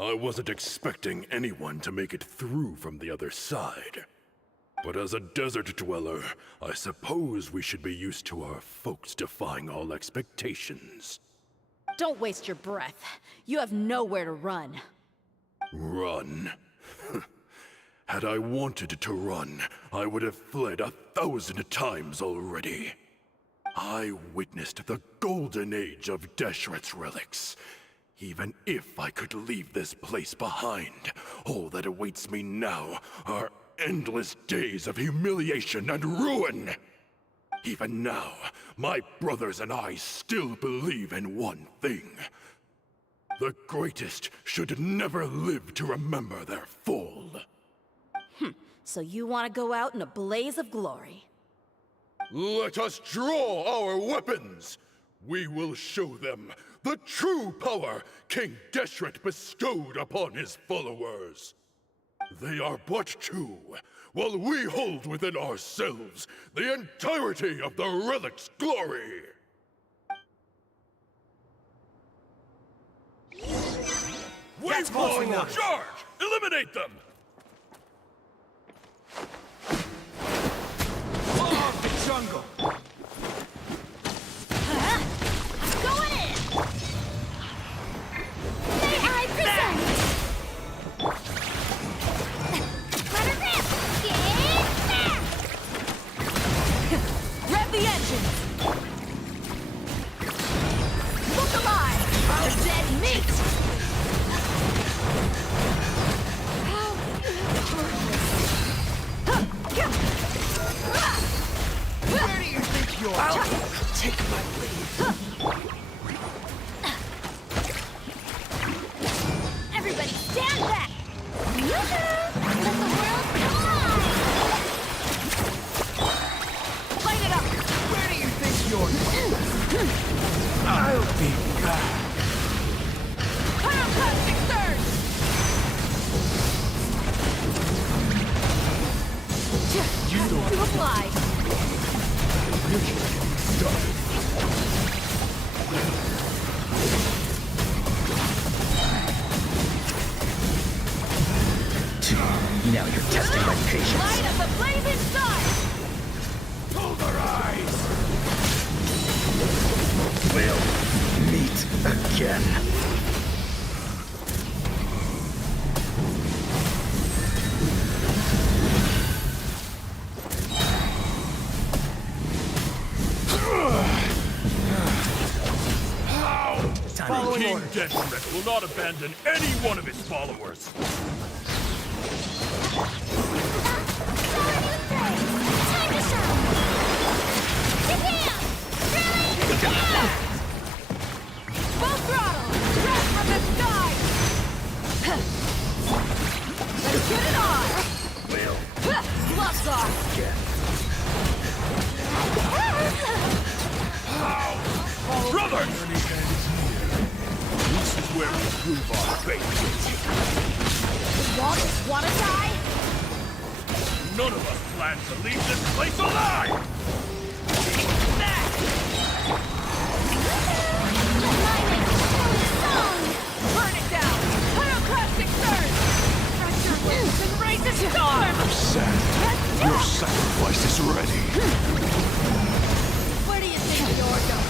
I wasn't expecting anyone to make it through from the other side. But as a desert dweller, I suppose we should be used to our folks defying all expectations. Don't waste your breath. You have nowhere to run. Run? Had I wanted to run, I would have fled 1,000 times already. I witnessed the golden age of Deshret's relics. Even if I could leave this place behind, all that awaits me now are endless days of humiliation and ruin. Even now, my brothers and I still believe in one thing. The greatest should never live to remember their fall. So you want to go out in a blaze of glory? Let us draw our weapons! We will show them the true power King Deshret bestowed upon his followers. They are but two, while we hold within ourselves the entirety of the relic's glory! That's close enough. Charge! Eliminate them! Off the jungle! Going in! May I present? Let her rip! Get back! Rev the engine! Look alive! Our dead meat! Where do you think you're? I'll take my leave. Everybody stand back! Let the world collide! Light it up! Where do you think you're? I'll be back. Pyroclastic surge! You don't To apply! Now you're testing my patience. Light up the blaze inside! Pulverize! We'll meet again. King Deshret will not abandon any one of his followers. Time to shine! Japan! Really? Yeah! Full throttle! Drop from the sky! Let's get it on! We'll Gloves off! Brothers! This is where we prove our faith. The Walters wanna die? None of us plan to leave this place alive! Back! Annihilate the holy song! Burn it down! Pyroclastic surge! Crush your winds and raise a storm! Sand, your sacrifice is ready. Where do you think you're going?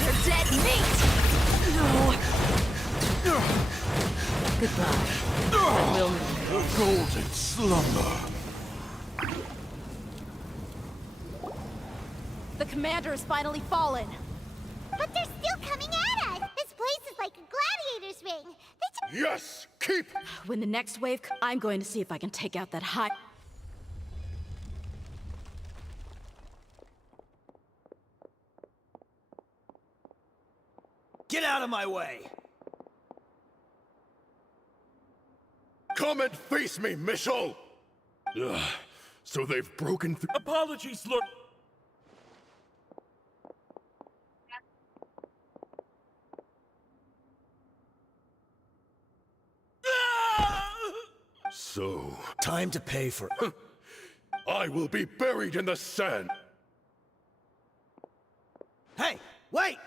They're dead meat! No! Goodbye. I will not. A golden slumber. The commander has finally fallen. But they're still coming at us! This place is like a gladiator's ring. Yes! Keep! When the next wave I'm going to see if I can take out that high... get out of my way! Come and face me, Mitchell! Ugh, so they've broken through. Apologies, Lord. So, Time to pay for... I will be buried in the sand. Hey, wait!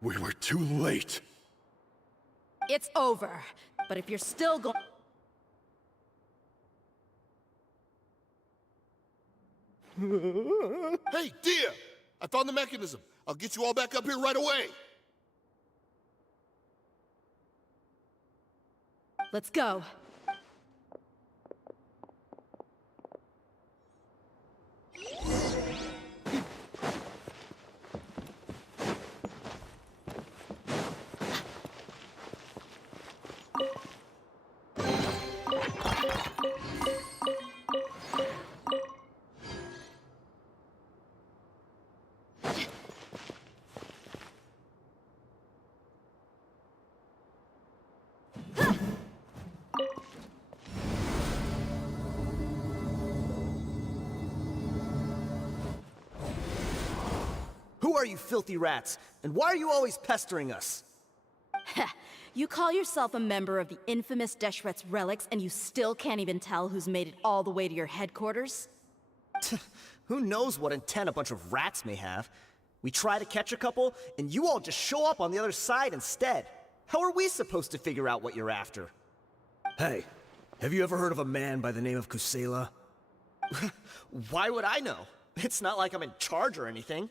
We were too late. It's over. But if you're still going... Hey, dear! I found the mechanism. I'll get you all back up here right away. Let's go. Who are you filthy rats? And why are you always pestering us? You call yourself a member of the infamous Deshret's relics, and you still can't even tell who's made it all the way to your headquarters? Who knows what intent a bunch of rats may have? We try to catch a couple, and you all just show up on the other side instead. How are we supposed to figure out what you're after? Hey, have you ever heard of a man by the name of Kusela? Why would I know? It's not like I'm in charge or anything.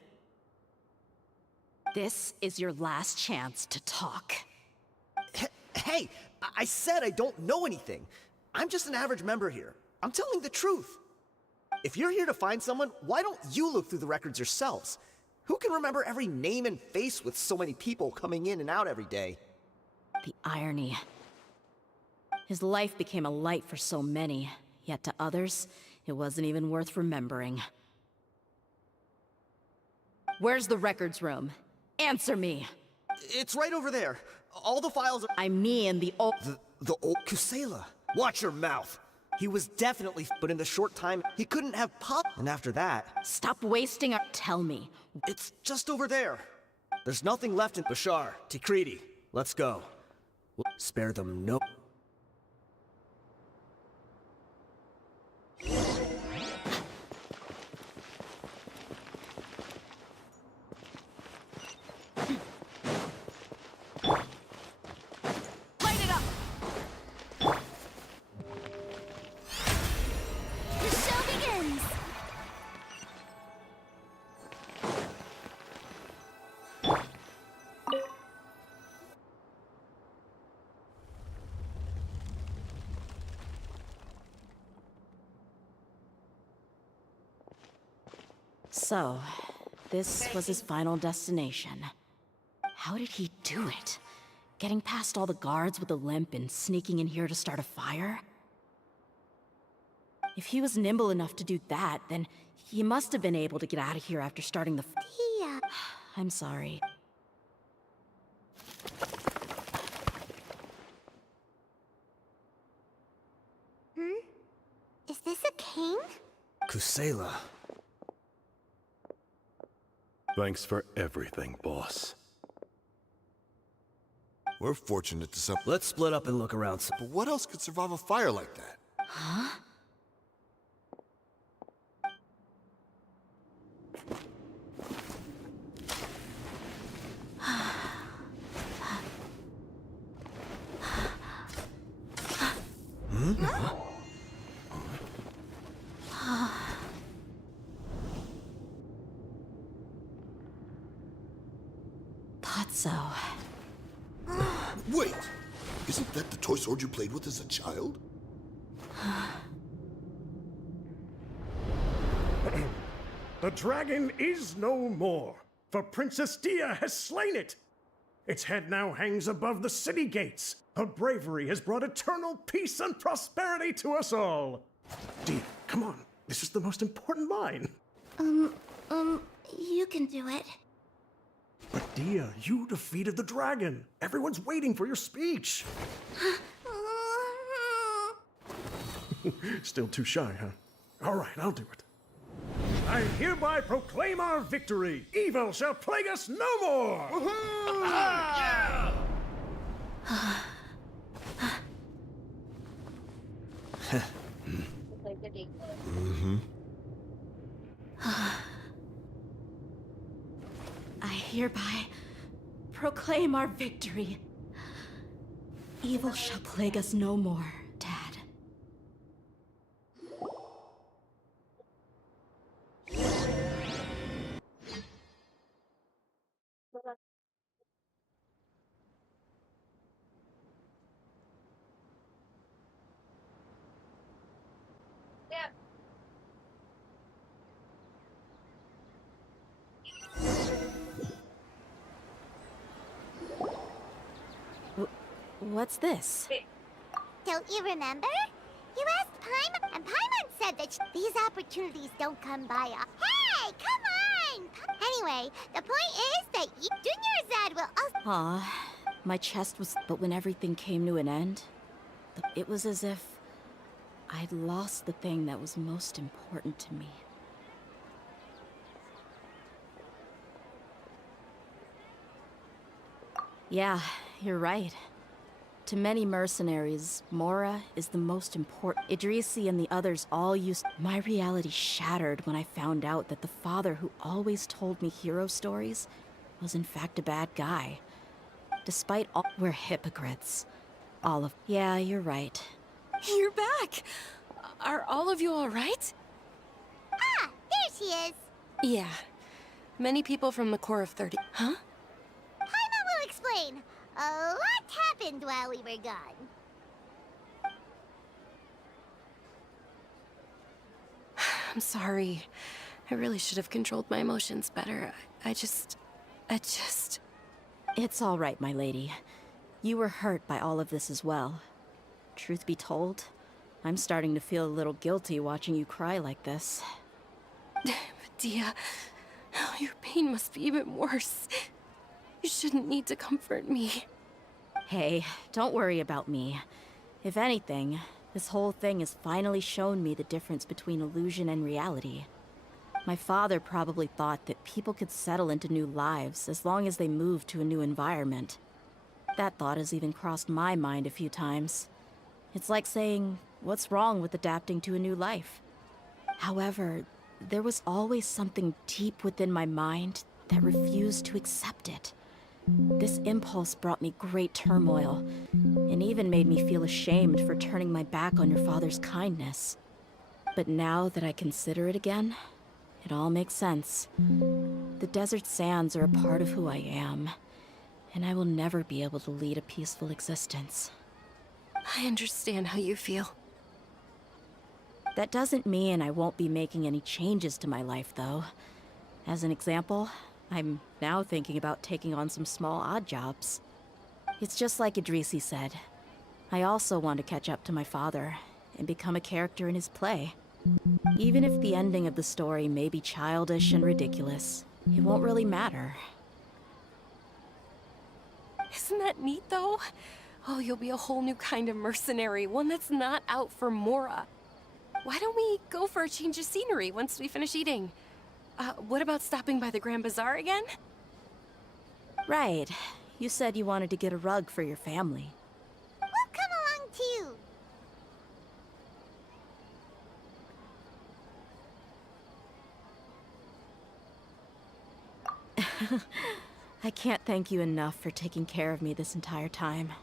This is your last chance to talk. Hey, I said I don't know anything. I'm just an average member here. I'm telling the truth. If you're here to find someone, why don't you look through the records yourselves? Who can remember every name and face with so many people coming in and out every day? The irony. His life became a light for so many, yet to others, it wasn't even worth remembering. Where's the records room? Answer me! It's right over there. All the files are... I mean the old... The old Kusela. Watch your mouth. He was definitely... But in the short time, he couldn't have pop... And after that... Stop wasting our... Tell me. It's just over there. There's nothing left in Bashar. Tikriti, let's go. We'll spare them no... Light it up! The show begins! So, this was his final destination. How did he do it? Getting past all the guards with a limp and sneaking in here to start a fire? If he was nimble enough to do that, then he must have been able to get out of here after starting the... Tia. I'm sorry. Is this a king? Kusela. Thanks for everything, boss. We're fortunate to Let's split up and look around some... But what else could survive a fire like that? Huh? Thought so. Wait! Isn't that the toy sword you played with as a child? The dragon is no more, for Princess Dia has slain it. Its head now hangs above the city gates. Her bravery has brought eternal peace and prosperity to us all. Dia, come on. This is the most important line. You can do it. But Dia, you defeated the dragon. Everyone's waiting for your speech. Still too shy, huh? All right, I'll do it. I hereby proclaim our victory. Evil shall plague us no more. I hereby proclaim our victory. Evil shall plague us no more, Dad. What's this? Don't you remember? You asked Paimon, and Paimon said that these opportunities don't come by. Hey, come on! Anyway, the point is that Junior Zad will also. Aw, my chest was. But when everything came to an end, it was as if I'd lost the thing that was most important to me. Yeah, you're right. To many mercenaries, Mora is the most important. Idrisi and the others all used. My reality shattered when I found out that the father who always told me hero stories was in fact a bad guy. Despite all. We're hypocrites. All of. Yeah, you're right. You're back! Are all of you alright? Ah, there she is. Yeah. Many people from the core of 30. Huh? Paimon will explain. A lot happened while we were gone. I'm sorry. I really should have controlled my emotions better. I just... It's all right, my lady. You were hurt by all of this as well. Truth be told, I'm starting to feel a little guilty watching you cry like this. Dia, your pain must be even worse. You shouldn't need to comfort me. Hey, don't worry about me. If anything, this whole thing has finally shown me the difference between illusion and reality. My father probably thought that people could settle into new lives as long as they moved to a new environment. That thought has even crossed my mind a few times. It's like saying, what's wrong with adapting to a new life? However, there was always something deep within my mind that refused to accept it. This impulse brought me great turmoil, and even made me feel ashamed for turning my back on your father's kindness. But now that I consider it again, it all makes sense. The desert sands are a part of who I am, and I will never be able to lead a peaceful existence. I understand how you feel. That doesn't mean I won't be making any changes to my life, though. As an example, I'm now thinking about taking on some small odd jobs. It's just like Idrisi said. I also want to catch up to my father and become a character in his play. Even if the ending of the story may be childish and ridiculous, it won't really matter. Isn't that neat, though? Oh, you'll be a whole new kind of mercenary, one that's not out for Mora. Why don't we go for a change of scenery once we finish eating? What about stopping by the Grand Bazaar again? Right. You said you wanted to get a rug for your family. We'll come along too. I can't thank you enough for taking care of me this entire time.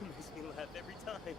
Makes me laugh every time.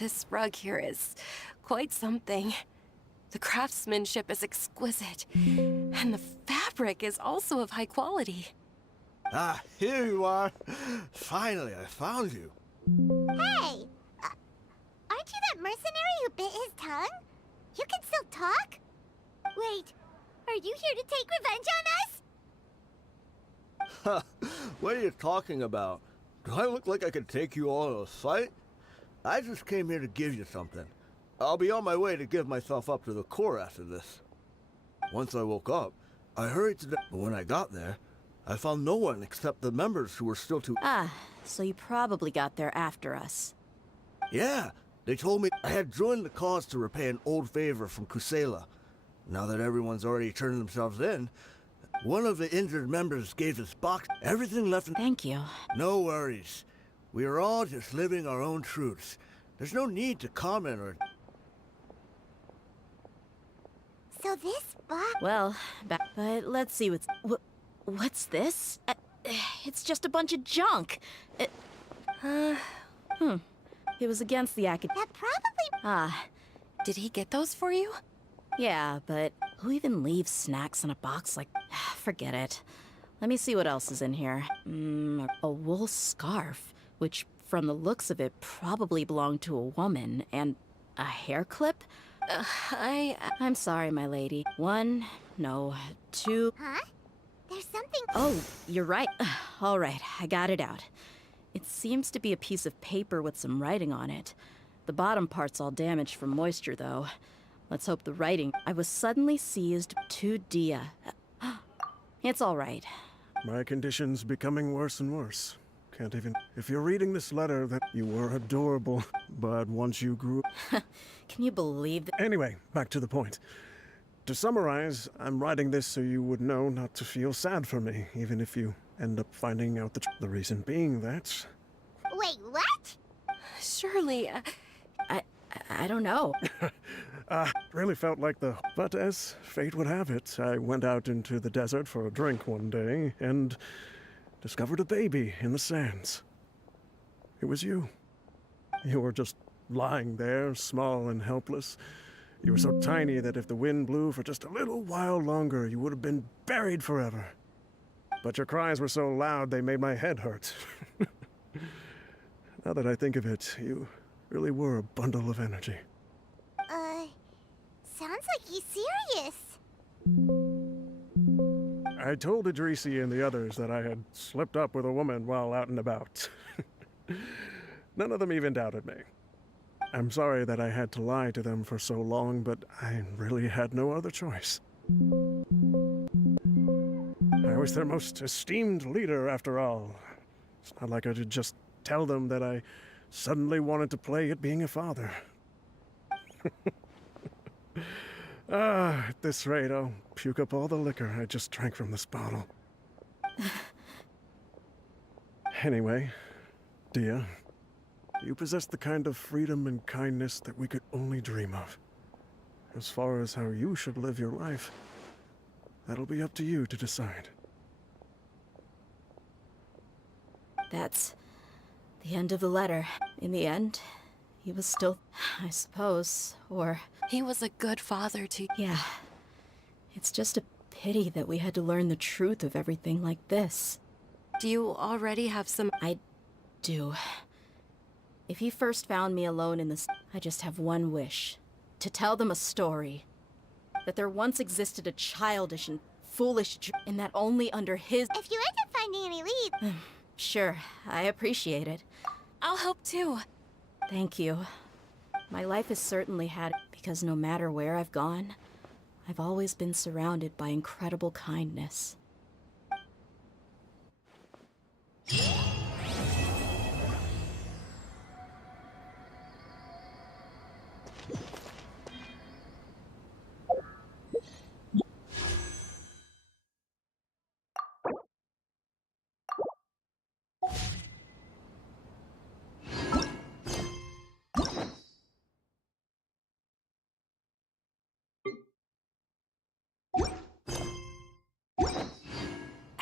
this rug here is quite something. The craftsmanship is exquisite, and the fabric is also of high quality. Ah, here you are. Finally, I found you. Hey! Aren't you that mercenary who bit his tongue? You can still talk? Wait, are you here to take revenge on us? What are you talking about? Do I look like I could take you all in a fight? I just came here to give you something. I'll be on my way to give myself up to the Corps after this. Once I woke up, I hurried to the... But when I got there, I found no one except the members who were still too... Ah, so you probably got there after us. Yeah, they told me I had joined the cause to repay an old favor from Kusela. Now that everyone's already turned themselves in, one of the injured members gave this box everything left in... Thank you. No worries. We are all just living our own truths. There's no need to comment or... So this box... Well, but let's see what's this? It's just a bunch of junk. It was against the acad... That probably... Ah, Did he get those for you? yeah, but who even leaves snacks in a box like... Forget it. Let me see what else is in here. A wool scarf, which from the looks of it probably belonged to a woman, and a hair clip? I'm sorry, my lady. 1, no, 2... Huh? There's something... Oh, you're right. All right, I got it out. It seems to be a piece of paper with some writing on it. The bottom part's all damaged from moisture, though. Let's hope the writing... I was suddenly seized to Dia. It's all right. My condition's becoming worse and worse. Can't even... If you're reading this letter, that you were adorable, but once you grew... Can you believe that? Anyway, back to the point. To summarize, I'm writing this so you would know not to feel sad for me, even if you end up finding out the reason being that... Wait, what? Surely, I don't know. Really felt like the... But as fate would have it, I went out into the desert for a drink one day and discovered a baby in the sands. It was you. You were just lying there, small and helpless. You were so tiny that if the wind blew for just a little while longer, you would have been buried forever. But your cries were so loud they made my head hurt. Now that I think of it, you really were a bundle of energy. Sounds like he's serious. I told Idrisi and the others that I had slipped up with a woman while out and about. None of them even doubted me. I'm sorry that I had to lie to them for so long, but I really had no other choice. I was their most esteemed leader, after all. It's not like I could just tell them that I suddenly wanted to play at being a father. At this rate, I'll puke up all the liquor I just drank from this bottle. Anyway, Dia, you possess the kind of freedom and kindness that we could only dream of. As far as how you should live your life, that'll be up to you to decide. That's the end of the letter. In the end, he was still, I suppose, or... he was a good father to... Yeah. It's just a pity that we had to learn the truth of everything like this. Do you already have some... I do. If he first found me alone in this, I just have one wish. To tell them a story. That there once existed a childish and foolish and that only under his... If you end up finding any leads... Sure, I appreciate it. I'll help too. Thank you. My life has certainly had... because no matter where I've gone, I've always been surrounded by incredible kindness.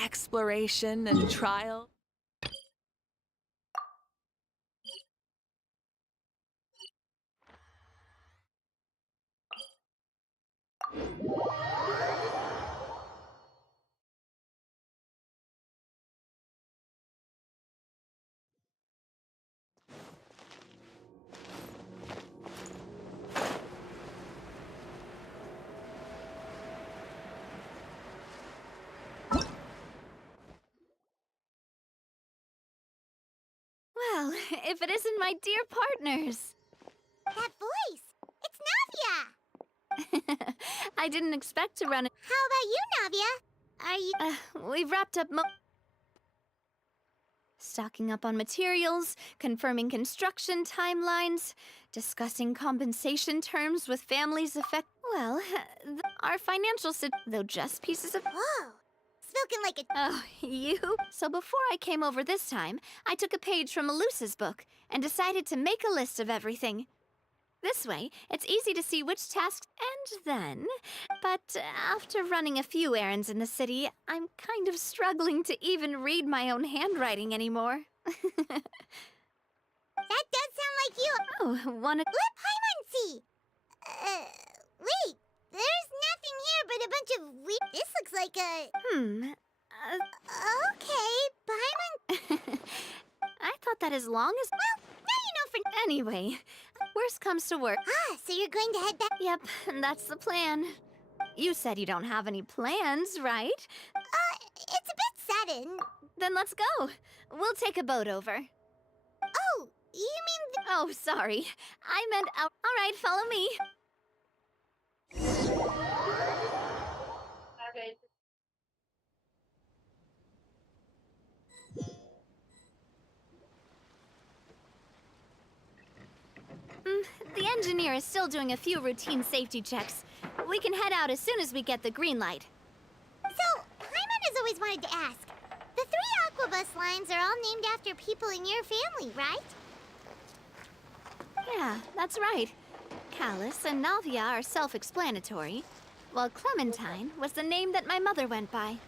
Exploration and trial. Well, if it isn't my dear partners. That voice! It's Navia! I didn't expect to run. How about you, Navia? Are you... We've wrapped up stocking up on materials, confirming construction timelines, discussing compensation terms with families affected. Well, our financial though just pieces of. Whoa! Spoken like a... Oh, you? So before I came over this time, I took a page from Elusa's book and decided to make a list of everything. This way, it's easy to see which tasks. And then, but after running a few errands in the city, I'm kind of struggling to even read my own handwriting anymore. That does sound like you... Oh, wanna... Let Paimon see! Wait! There's nothing here but a bunch of This looks like a... Okay, Paimon... I thought that as long as... Well, now you know for... Anyway, worst comes to worst. Ah, so you're going to head back... Yep, that's the plan. You said you don't have any plans, right? It's a bit sudden. Then let's go. We'll take a boat over. Oh, you mean... Oh, sorry. I meant out. All right, follow me. The engineer is still doing a few routine safety checks. We can head out as soon as we get the green light. So, Paimon has always wanted to ask. The 3 Aquabus lines are all named after people in your family, right? Yeah, that's right. Callus and Navia are self-explanatory, while Clementine was the name that my mother went by.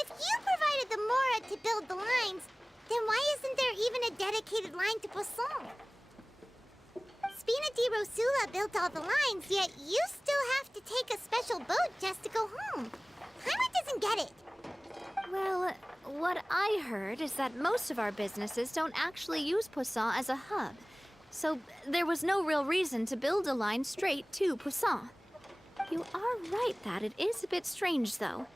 If you provided the Mora to build the lines, then why isn't there even a dedicated line to Poisson? Spina di Rosula built all the lines, yet you still have to take a special boat just to go home. Paimon doesn't get it. Well, what I heard is that most of our businesses don't actually use Poisson as a hub. So there was no real reason to build a line straight to Poisson. You are right that it is a bit strange, though.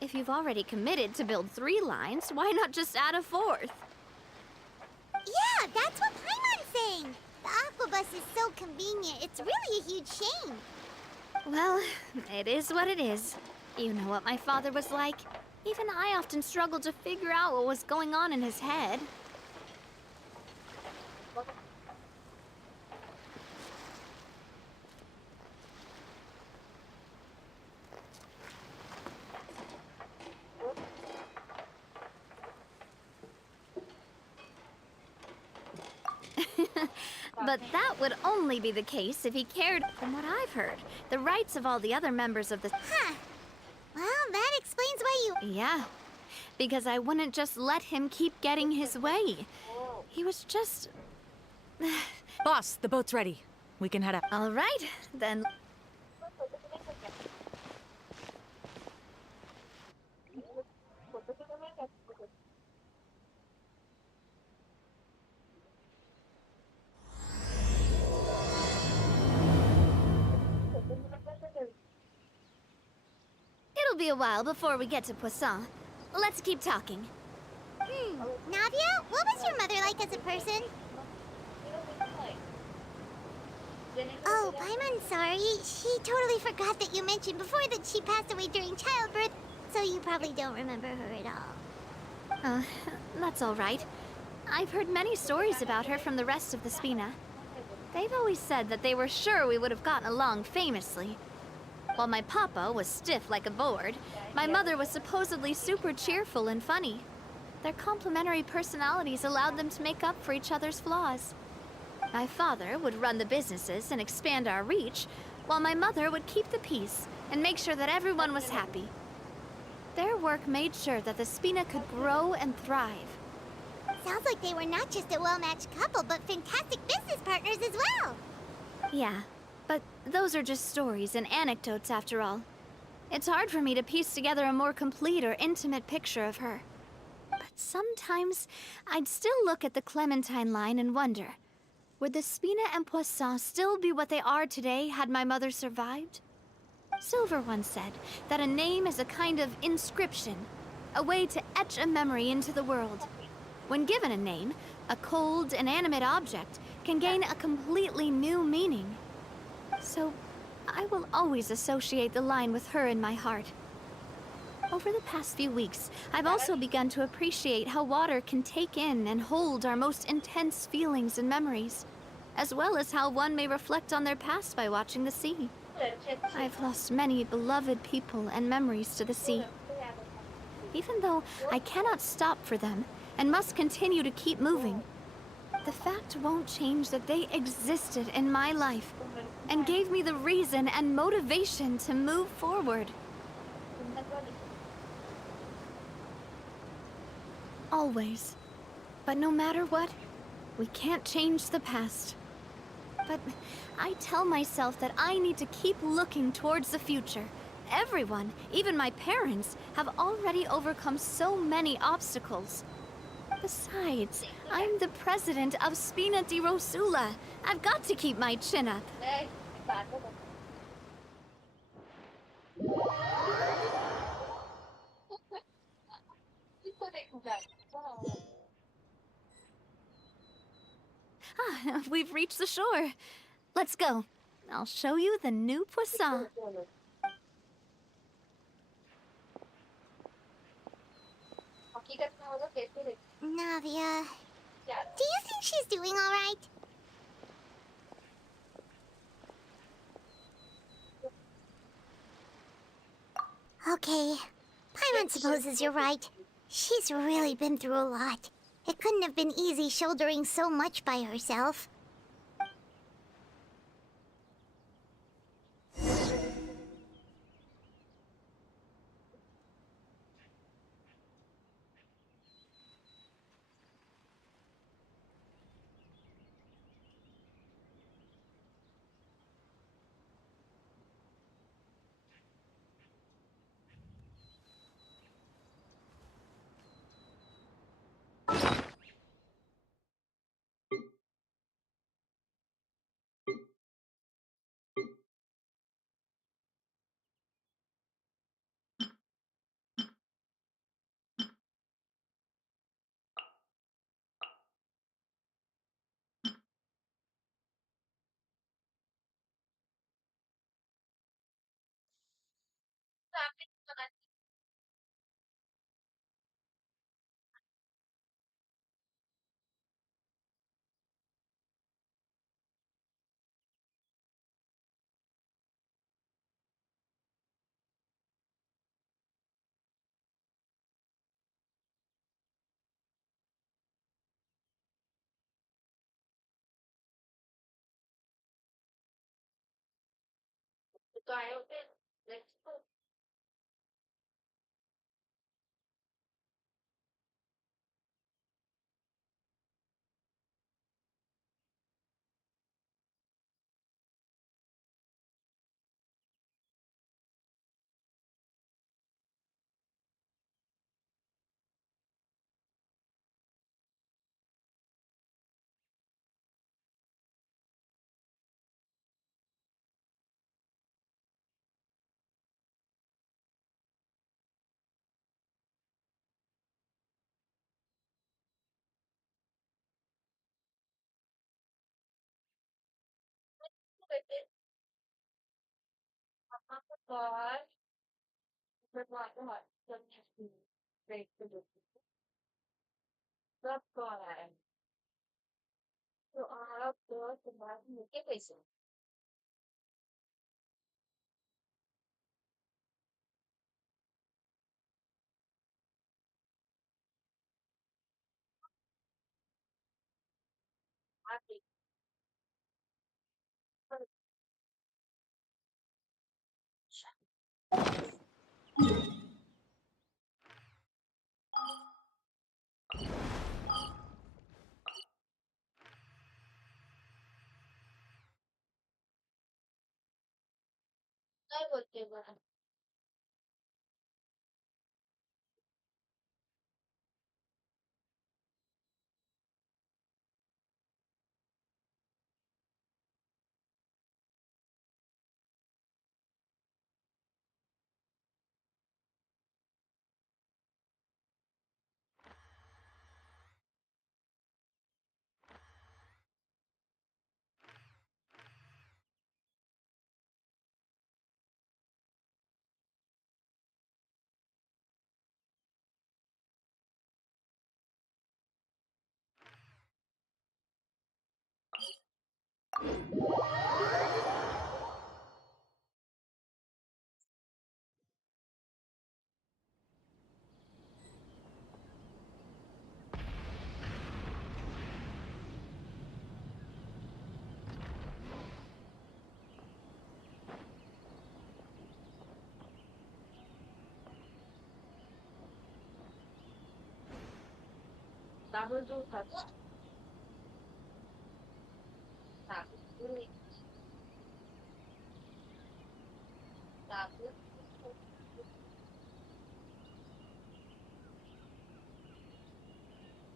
If you've already committed to build 3 lines, why not just add a 4th? Yeah, that's what Paimon's saying. The Aquabus is so convenient, it's really a huge shame. Well, it is what it is. You know what my father was like. Even I often struggled to figure out what was going on in his head. But that would only be the case if he cared. From what I've heard, the rights of all the other members of the... Huh. Well, that explains why you... Yeah, because I wouldn't just let him keep getting his way. He was just... Boss, the boat's ready. We can head out. All right, then... It'll be a while before we get to Poisson. Let's keep talking. Navia, what was your mother like as a person? Oh, Paimon, sorry. She totally forgot that you mentioned before that she passed away during childbirth, so you probably don't remember her at all. That's all right. I've heard many stories about her from the rest of the Spina. They've always said that they were sure we would have gotten along famously. While my papa was stiff like a board, my mother was supposedly super cheerful and funny. Their complementary personalities allowed them to make up for each other's flaws. My father would run the businesses and expand our reach, while my mother would keep the peace and make sure that everyone was happy. Their work made sure that the Spina could grow and thrive. Sounds like they were not just a well-matched couple, but fantastic business partners as well. Yeah, but those are just stories and anecdotes after all. It's hard for me to piece together a more complete or intimate picture of her. But sometimes, I'd still look at the Clementine line and wonder, would the Spina and Poisson still be what they are today had my mother survived? Silver once said that a name is a kind of inscription, a way to etch a memory into the world. When given a name, a cold, inanimate object can gain a completely new meaning. So, I will always associate the line with her in my heart. Over the past few weeks, I've also begun to appreciate how water can take in and hold our most intense feelings and memories, as well as how one may reflect on their past by watching the sea. I've lost many beloved people and memories to the sea. Even though I cannot stop for them and must continue to keep moving, the fact won't change that they existed in my life and gave me the reason and motivation to move forward. Always. But no matter what, we can't change the past. But I tell myself that I need to keep looking towards the future. Everyone, even my parents, have already overcome so many obstacles. Besides, I'm the president of Spina di Rosula. I've got to keep my chin up. Ah, we've reached the shore. Let's go. I'll show you the new Poisson. Navia, do you think she's doing all right? Okay, Paimon supposes you're right. She's really been through a lot. It couldn't have been easy shouldering so much by herself.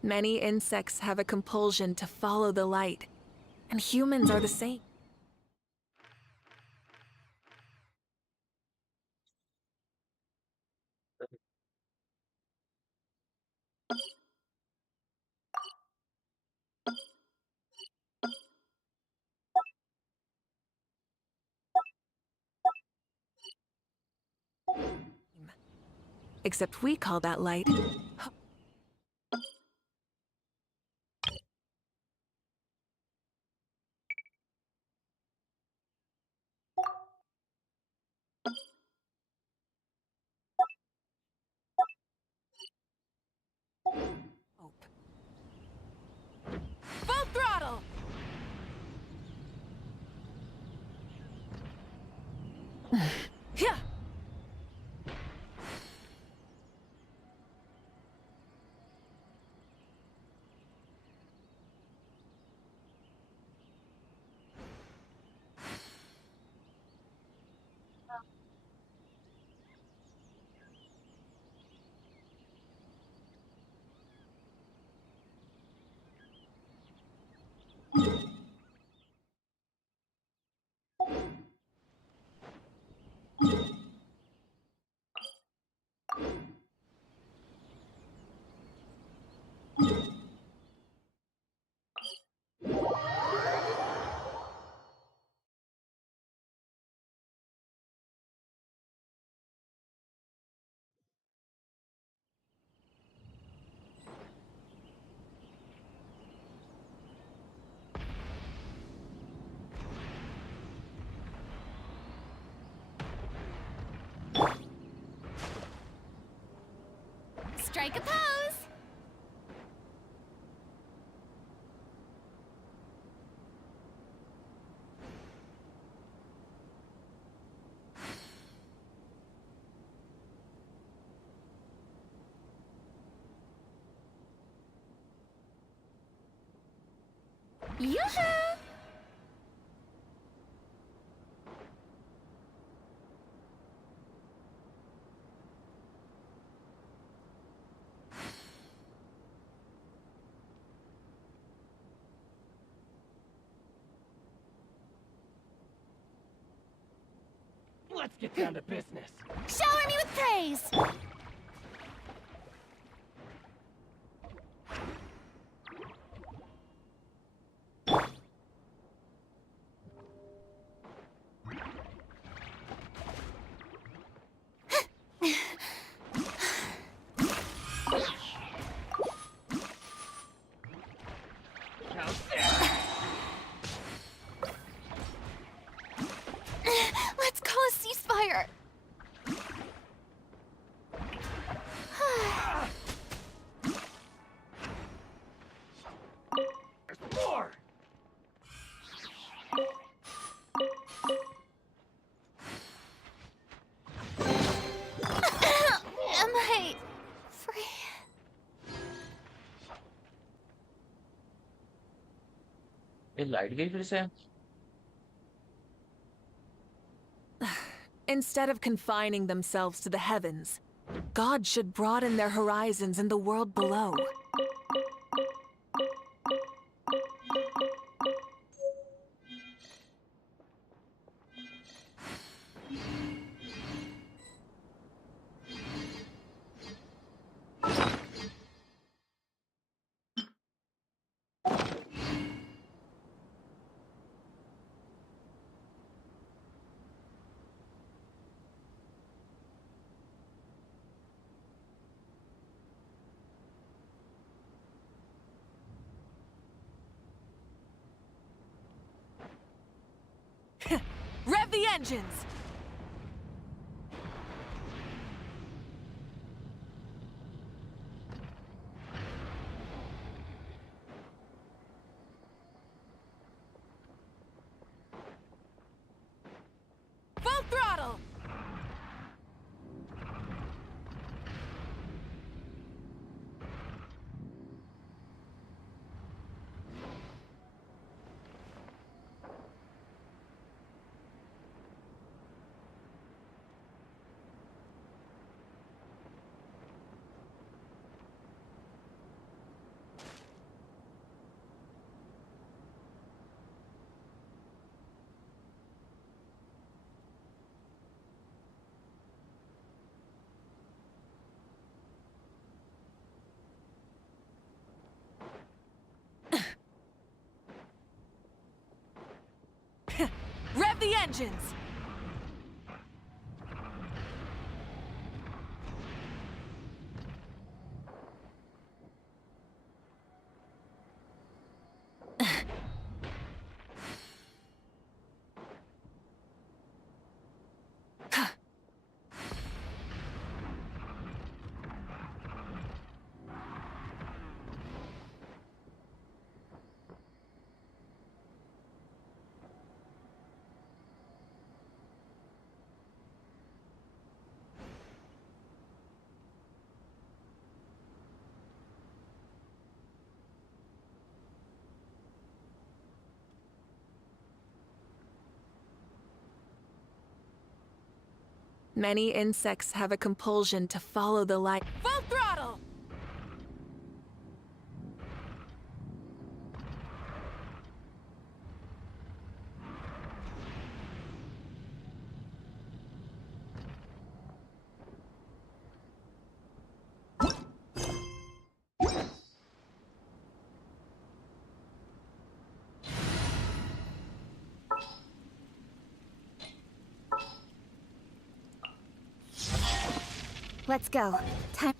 Many insects have a compulsion to follow the light, and humans are the same. Except we call that light hope. Full throttle! Yeah. Strike a pose! Yoo-hoo! Let's get down to business. Shower me with praise! Let's call a ceasefire! There's more! ये light गई फिर से? Instead of confining themselves to the heavens, God should broaden their horizons in the world below. Rev the engines! Full throttle! Rev the engines! Many insects have a compulsion to follow the light. Full throttle! Let's go. Time.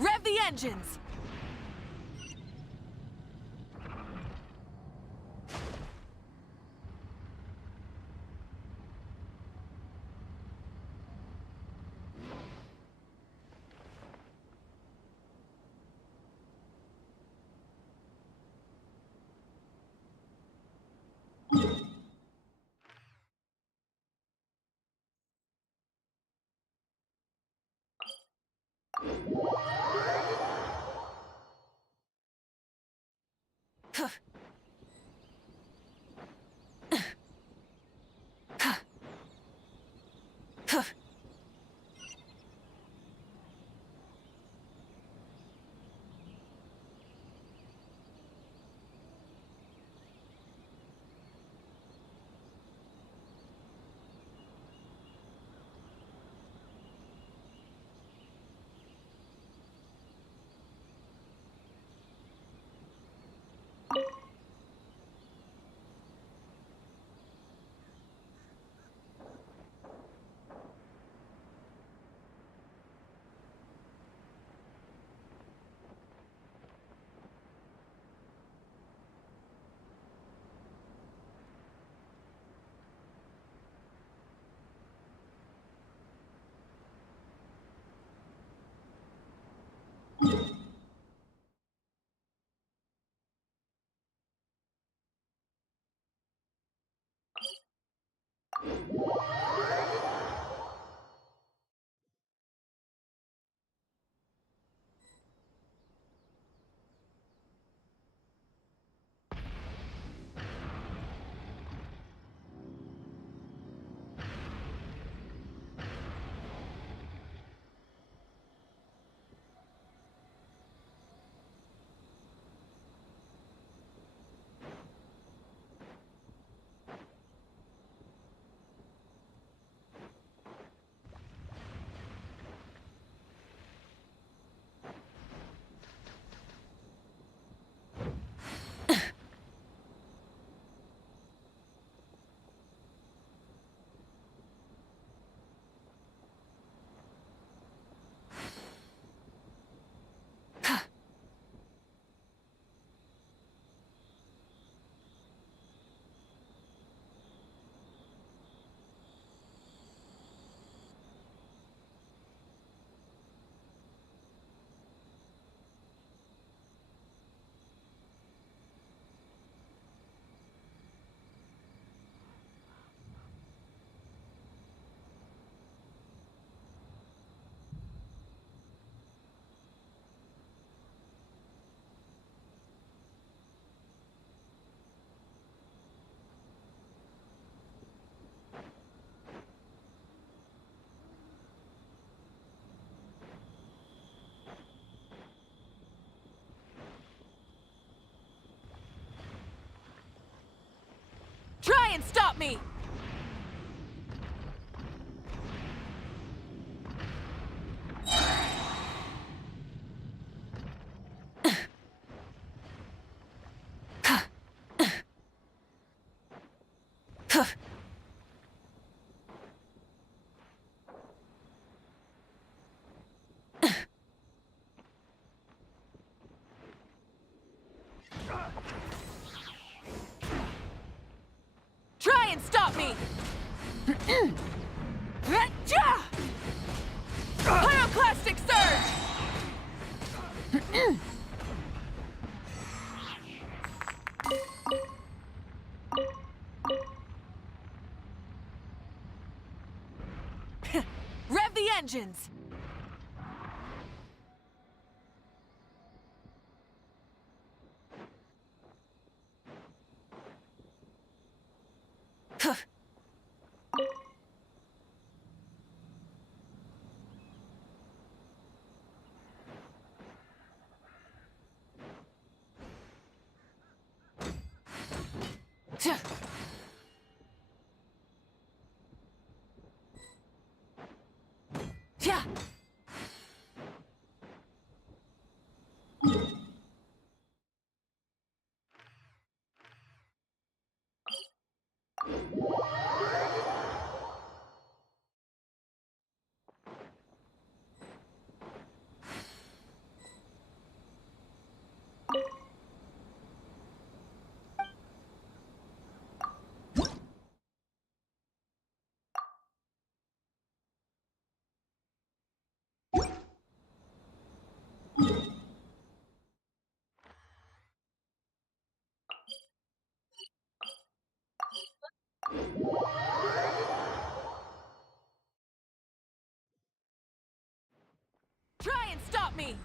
Rev the engines! and stop me! Try and stop me! Pyroclastic surge! Rev the engines! Yeah. Try and stop me!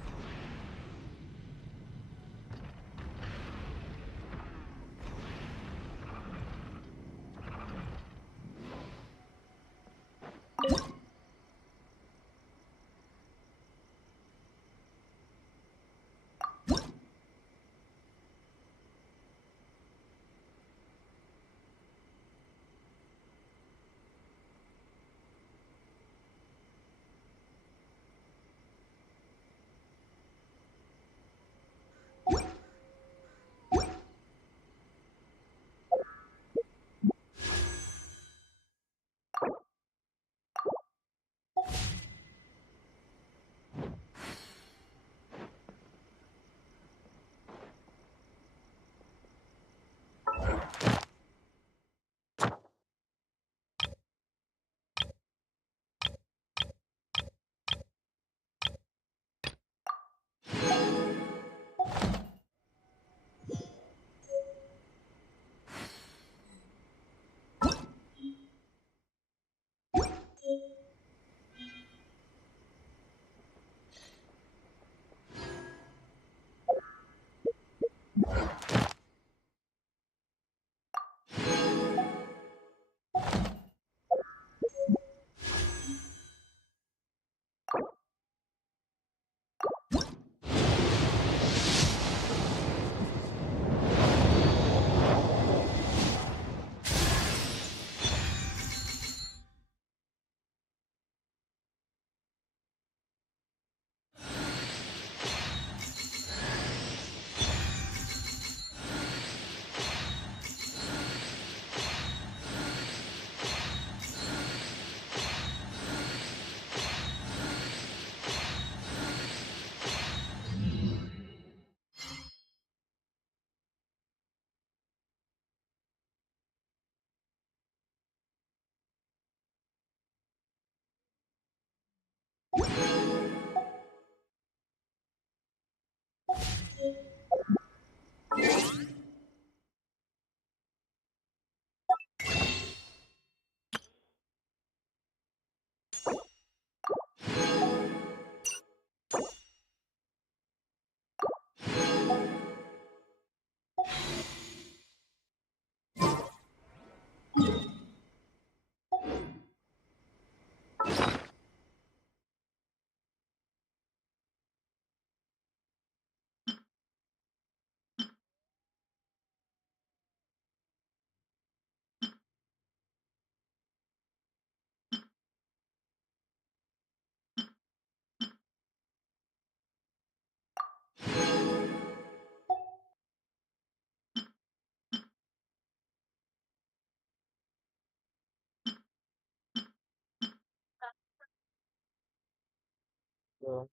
Full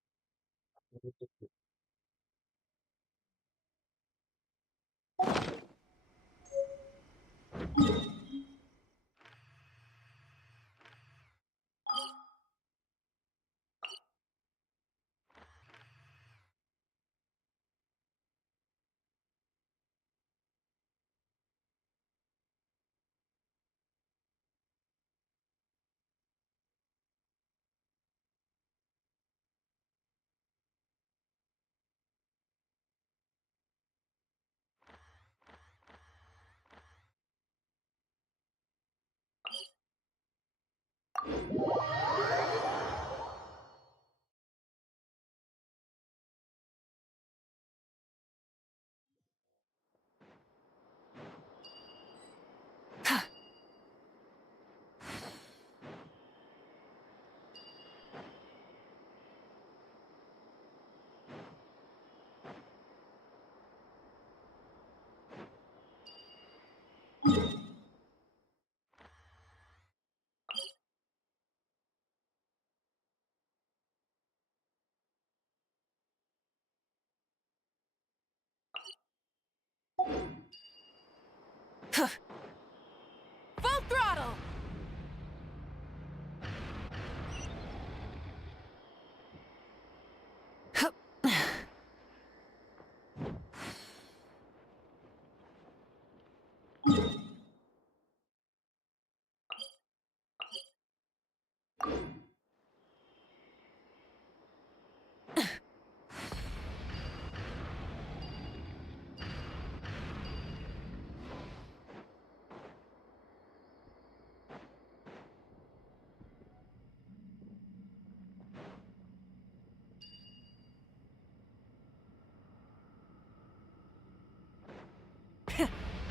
throttle!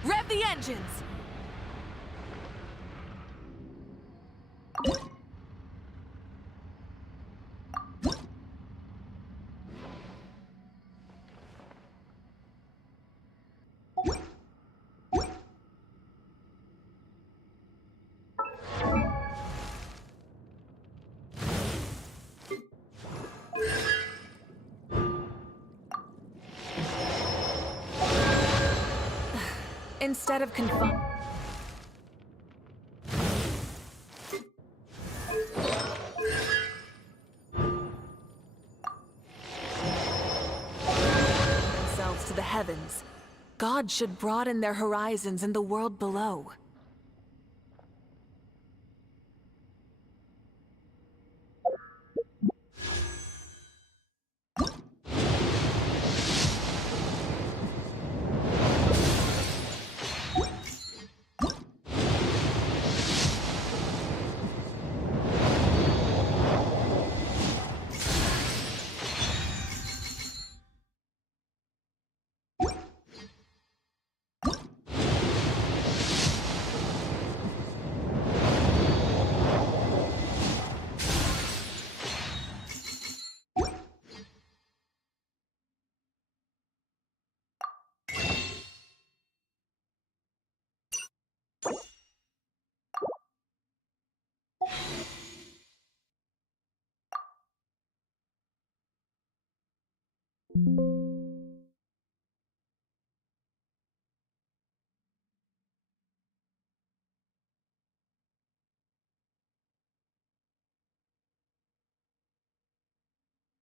Rev the engines! Instead of themselves to the heavens, God should broaden their horizons in the world below.